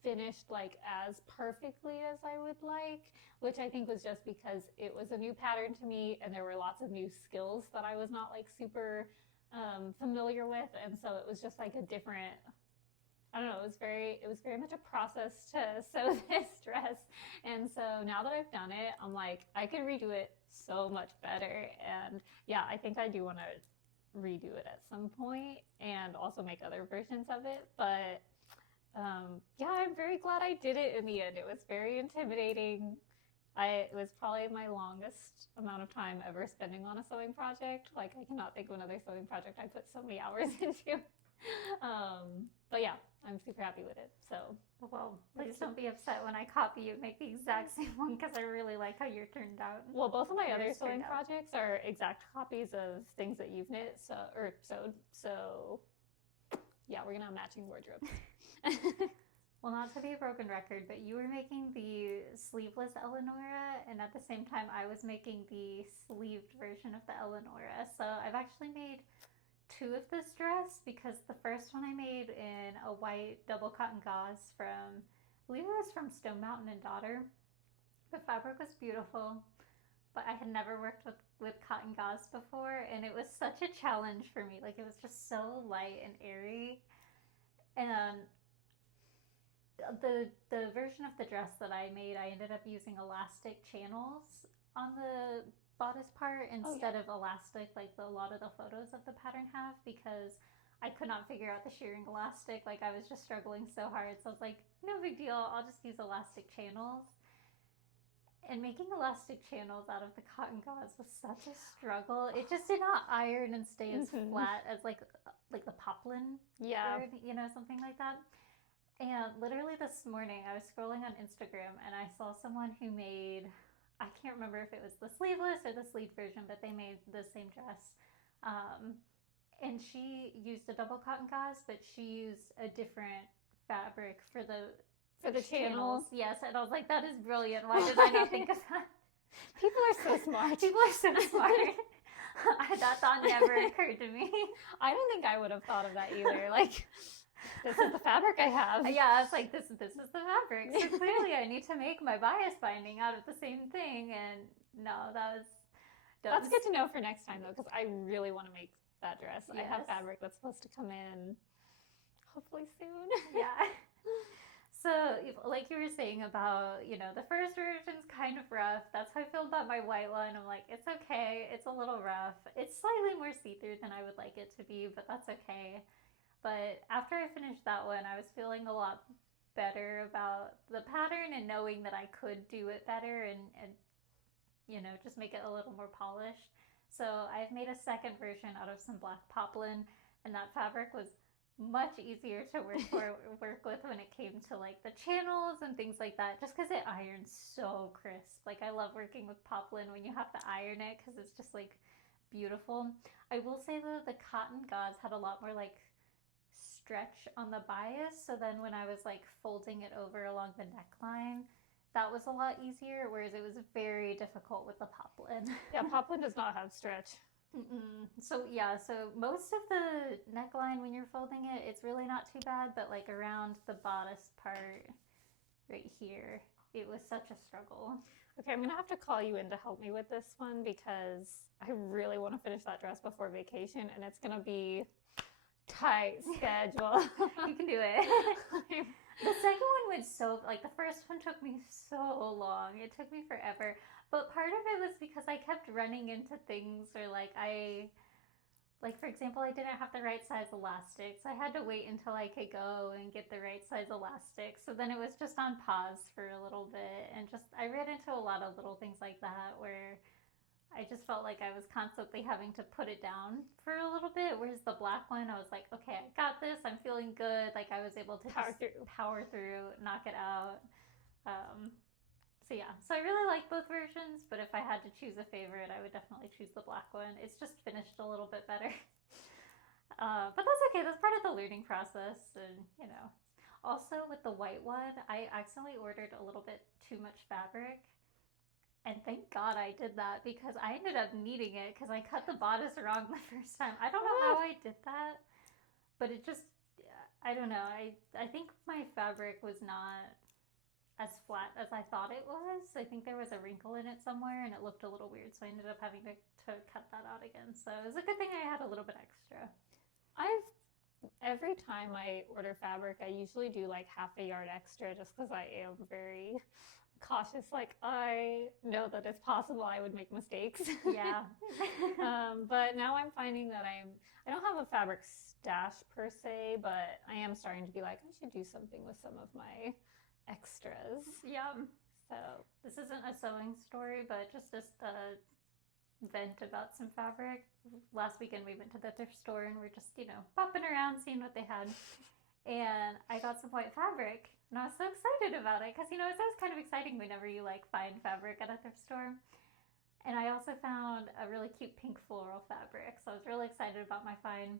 finished like as perfectly as I would like, which I think was just because it was a new pattern to me and there were lots of new skills that I was not like super familiar with, and so it was just like a different, I don't know, it was very much a process to sew this dress. And so now that I've done it, I'm like, I could redo it so much better. And yeah, I think I do want to redo it at some point and also make other versions of it. But yeah, I'm very glad I did it in the end. It was very intimidating. It was probably my longest amount of time ever spending on a sewing project. Like, I cannot think of another sewing project I put so many hours into. But yeah, I'm super happy with it. So, well, please don't be upset when I copy you and make the exact same one, because I really like how yours turned out. Well, both of my other sewing projects are exact copies of things that you've knit or sewed. So yeah, we're gonna have matching wardrobes. Well, not to be a broken record, but you were making the sleeveless Eleonora, and at the same time I was making the sleeved version of the Eleonora. So I've actually made two of this dress, because the first one I made in a white double cotton gauze from, I believe it was from Stone Mountain and Daughter. The fabric was beautiful, but I had never worked with cotton gauze before, and it was such a challenge for me. Like, it was just so light and airy. And the version of the dress that I made, I ended up using elastic channels on the bodice part instead of elastic like a lot of the photos of the pattern have, because I could not figure out the shearing elastic. Like, I was just struggling so hard, so I was like, no big deal, I'll just use elastic channels. And making elastic channels out of the cotton gauze was such a struggle. It just did not iron and stay as flat as like the poplin, or something like that. And literally this morning I was scrolling on Instagram and I saw someone who made, I can't remember if it was the sleeveless or the sleeved version, but they made the same dress. And she used a double cotton gauze, but she used a different fabric for the channels. Yes, and I was like, that is brilliant. Why did I not think of that? People are so smart. People are so smart. That thought never occurred to me. I don't think I would have thought of that either. Like, this is the fabric I have. Yeah, it's like, this is the fabric. So clearly I need to make my bias binding out of the same thing. And no, that's good to know for next time, though, because I really want to make that dress. Yes. I have fabric that's supposed to come in hopefully soon. Yeah. So, like you were saying about, the first version's kind of rough. That's how I feel about my white one. I'm like, it's okay. It's a little rough. It's slightly more see-through than I would like it to be, but that's okay. But after I finished that one, I was feeling a lot better about the pattern and knowing that I could do it better and just make it a little more polished. So I've made a second version out of some black poplin, and that fabric was much easier to work with when it came to like the channels and things like that, just because it irons so crisp. Like, I love working with poplin when you have to iron it, because it's just like beautiful. I will say though, the cotton gauze had a lot more like stretch on the bias, so then when I was like folding it over along the neckline, that was a lot easier, whereas it was very difficult with the poplin. Yeah, poplin does not have stretch. So yeah, so most of the neckline when you're folding it, it's really not too bad, but like around the bodice part right here, it was such a struggle. Okay, I'm gonna have to call you in to help me with this one, because I really want to finish that dress before vacation, and it's gonna be tight schedule. You can do it. The second one was the first one took me so long. It took me forever. But part of it was because I kept running into things, or Like, for example, I didn't have the right size elastics. I had to wait until I could go and get the right size elastics. So then it was just on pause for a little bit. And just, I ran into a lot of little things like that where I just felt like I was constantly having to put it down for a little bit. Whereas the black one, I was like, okay, I got this. I'm feeling good. Like, I was able to power through, knock it out. So yeah, so I really like both versions, but if I had to choose a favorite, I would definitely choose the black one. It's just finished a little bit better. But that's okay, that's part of the learning process, and you know. Also, with the white one, I accidentally ordered a little bit too much fabric, and thank God I did that because I ended up needing it because I cut the bodice wrong the first time. I don't know how I did that, but it just, I don't know. I think my fabric was not as flat as I thought it was. I think there was a wrinkle in it somewhere and it looked a little weird, so I ended up having to cut that out again. So it was a good thing I had a little bit extra. Every time I order fabric, I usually do like half a yard extra just because I am very cautious. Like, I know that it's possible I would make mistakes. Yeah. But now I'm finding that I don't have a fabric stash per se, but I am starting to be like, I should do something with some of my extras. Yeah. So this isn't a sewing story, but just a vent about some fabric. Last weekend we went to the thrift store and we're just, you know, popping around seeing what they had. And I got some white fabric and I was so excited about it because, you know, it's always kind of exciting whenever you like find fabric at a thrift store. And I also found a really cute pink floral fabric, so I was really excited about my find.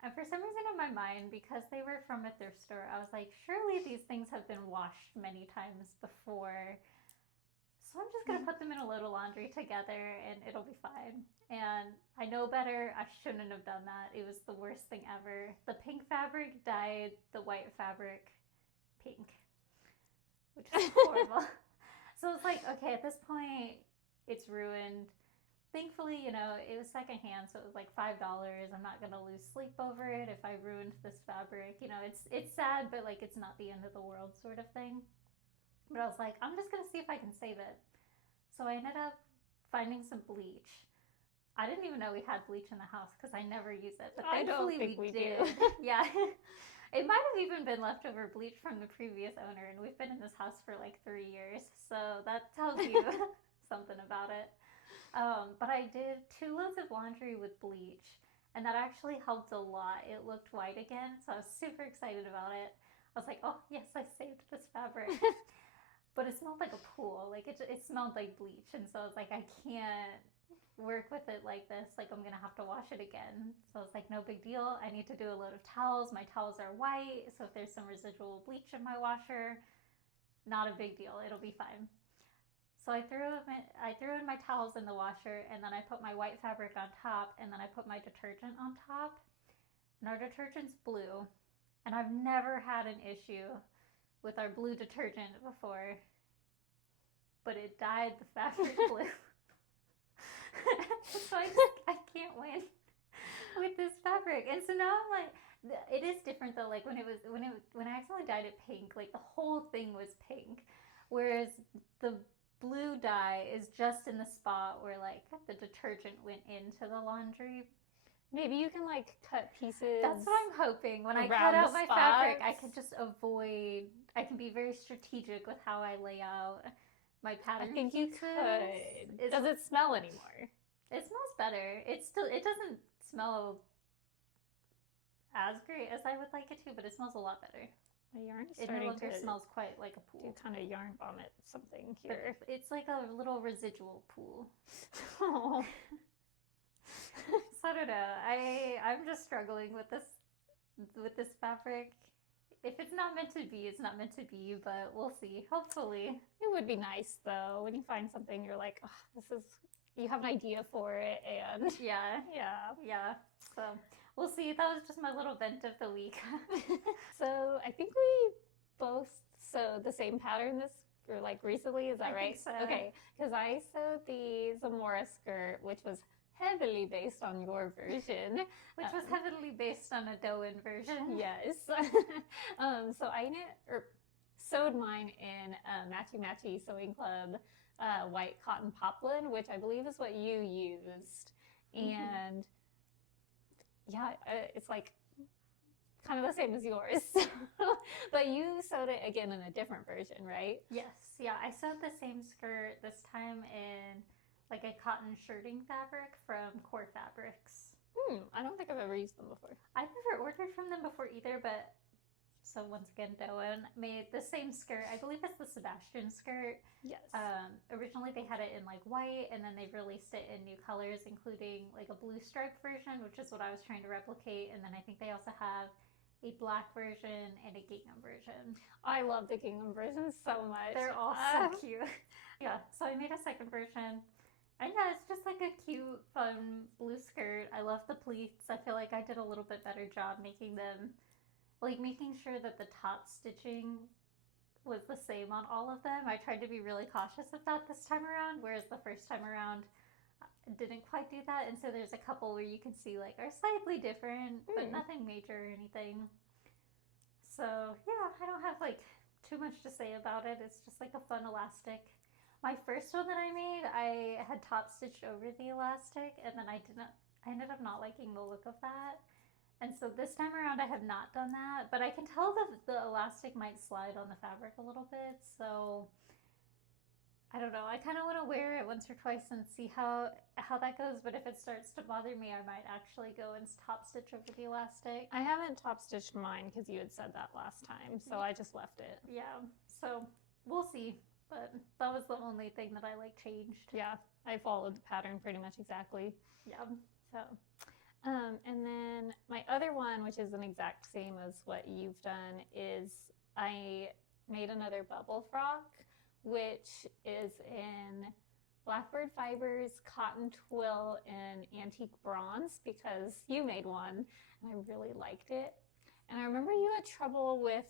And for some reason in my mind, because they were from a thrift store, I was like, surely these things have been washed many times before. So I'm just going to put them in a load of laundry together and it'll be fine. And I know better. I shouldn't have done that. It was the worst thing ever. The pink fabric dyed the white fabric pink, which is horrible. So it's like, okay, at this point, it's ruined. Thankfully, you know, it was secondhand, so it was like $5. I'm not gonna lose sleep over it if I ruined this fabric. You know, it's sad, but like it's not the end of the world sort of thing. But I was like, I'm just gonna see if I can save it. So I ended up finding some bleach. I didn't even know we had bleach in the house because I never use it. But thankfully we did. Yeah. It might have even been leftover bleach from the previous owner, and we've been in this house for like 3 years. So that tells you something about it. But I did 2 loads of laundry with bleach, and that actually helped a lot. It looked white again, so I was super excited about it. I was like, oh, yes, I saved this fabric. But it smelled like a pool. Like, it smelled like bleach, and so I was like, I can't work with it like this. Like, I'm going to have to wash it again. So I was like, no big deal. I need to do a load of towels. My towels are white, so if there's some residual bleach in my washer, not a big deal. It'll be fine. So I threw in my towels in the washer, and then I put my white fabric on top, and then I put my detergent on top. And our detergent's blue, and I've never had an issue with our blue detergent before, but it dyed the fabric blue. So I can't win with this fabric. And so now I'm like, it is different though. Like when I accidentally dyed it pink, like the whole thing was pink, whereas the blue dye is just in the spot where like the detergent went into the laundry. Maybe you can like cut pieces. That's what I'm hoping. When I cut out my fabric, I can just avoid. I can be very strategic with how I lay out my pattern. I think pieces. You could. Does it smell anymore? It smells better. It doesn't smell as great as I would like it to, but it smells a lot better. My yarn is it no longer smells quite like a pool. Do kind of yarn vomit something here. But it's like a little residual pool. Oh. So I don't know. I'm just struggling with this fabric. If it's not meant to be, it's not meant to be, but we'll see. Hopefully. It would be nice though when you find something you're like, oh, you have an idea for it, and yeah. So we'll see. That was just my little vent of the week. So I think we both sewed the same pattern recently. Is that right? Think so. Okay, because I sewed the Zamora skirt, which was heavily based on your version. Which was heavily based on a Doan version. Yes. So I sewed mine in Matchy Matchy Sewing Club white cotton poplin, which I believe is what you used. And yeah, it's like kind of the same as yours. But you sewed it again in a different version, right? Yes, yeah, I sewed the same skirt this time in like a cotton shirting fabric from Core Fabrics. I don't think I've ever used them before. I've never ordered from them before either, but so once again, Doan made the same skirt. I believe it's the Sebastian skirt. Yes. Originally they had it in like white, and then they released it in new colors, including like a blue striped version, which is what I was trying to replicate. And then I think they also have a black version and a gingham version. I love the gingham versions so much. They're all so cute. Yeah, so I made a second version. And yeah, it's just like a cute, fun blue skirt. I love the pleats. I feel like I did a little bit better job making them, like making sure that the top stitching was the same on all of them. I tried to be really cautious of that this time around, whereas the first time around I didn't quite do that. And so there's a couple where you can see like are slightly different, but nothing major or anything. So yeah, I don't have like too much to say about it. It's just like a fun elastic. My first one that I made, I had top stitched over the elastic, and then I ended up not liking the look of that. And so this time around I have not done that, but I can tell that the elastic might slide on the fabric a little bit, so I don't know. I kind of want to wear it once or twice and see how that goes, but if it starts to bother me, I might actually go and top stitch over the elastic. I haven't top stitched mine because you had said that last time, so I just left it. Yeah, so we'll see. But that was the only thing that I like changed. Yeah, I followed the pattern pretty much exactly. Yeah. So, and then my other one, which is an exact same as what you've done, is I made another bubble frock, which is in Blackbird Fibers, cotton twill, and antique bronze because you made one and I really liked it. And I remember you had trouble with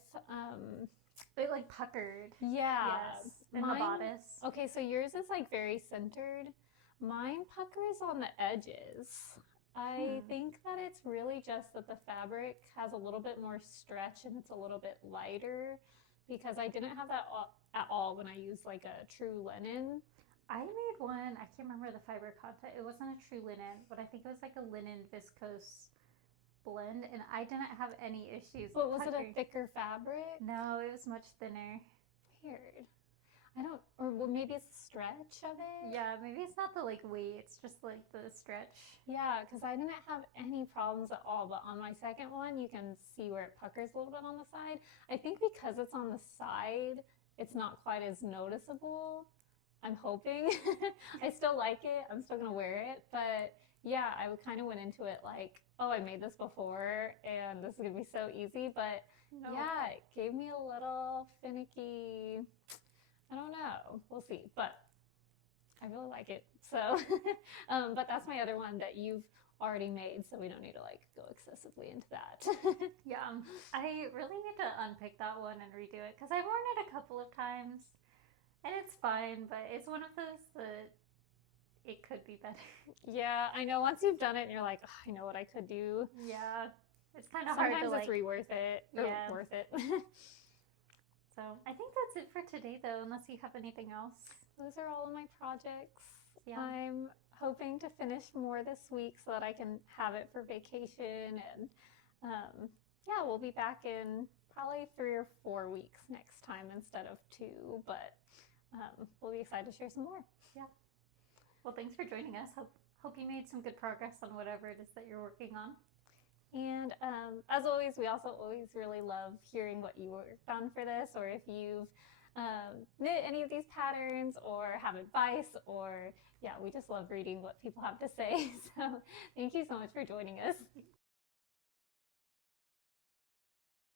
it like puckered. Yeah. Yes. In the bodice. Okay, so yours is like very centered. Mine puckers on the edges. I think that it's really just that the fabric has a little bit more stretch and it's a little bit lighter because I didn't have that at all when I used like a true linen. I made one, I can't remember the fiber content. It wasn't a true linen, but I think it was like a linen viscose blend, and I didn't have any issues. But was it a thicker fabric? No, it was much thinner. Weird. I don't, or well, maybe it's the stretch of it? Yeah, maybe it's not the like weight, it's just like the stretch. Yeah, because I didn't have any problems at all, but on my second one, you can see where it puckers a little bit on the side. I think because it's on the side, it's not quite as noticeable. I'm hoping. I still like it. I'm still going to wear it, but yeah, I kind of went into it like, oh, I made this before and this is going to be so easy. But yeah, it gave me a little finicky, I don't know. We'll see. But I really like it. So, but that's my other one that you've already made. So we don't need to like go excessively into that. Yeah, I really need to unpick that one and redo it because I've worn it a couple of times and it's fine. But it's one of those that it could be better. Yeah, I know. Once you've done it and you're like, oh, I know what I could do. Yeah, it's kind of hard to Sometimes like. it's re-worth it. Or Yeah. worth it. So I think that's it for today, though, unless you have anything else. Those are all of my projects. Yeah. I'm hoping to finish more this week so that I can have it for vacation. And yeah, we'll be back in probably 3 or 4 weeks next time instead of 2. But we'll be excited to share some more. Yeah. Well, thanks for joining us. Hope you made some good progress on whatever it is that you're working on. And as always, we also always really love hearing what you worked on for this, or if you've knit any of these patterns or have advice, or yeah, we just love reading what people have to say. So thank you so much for joining us.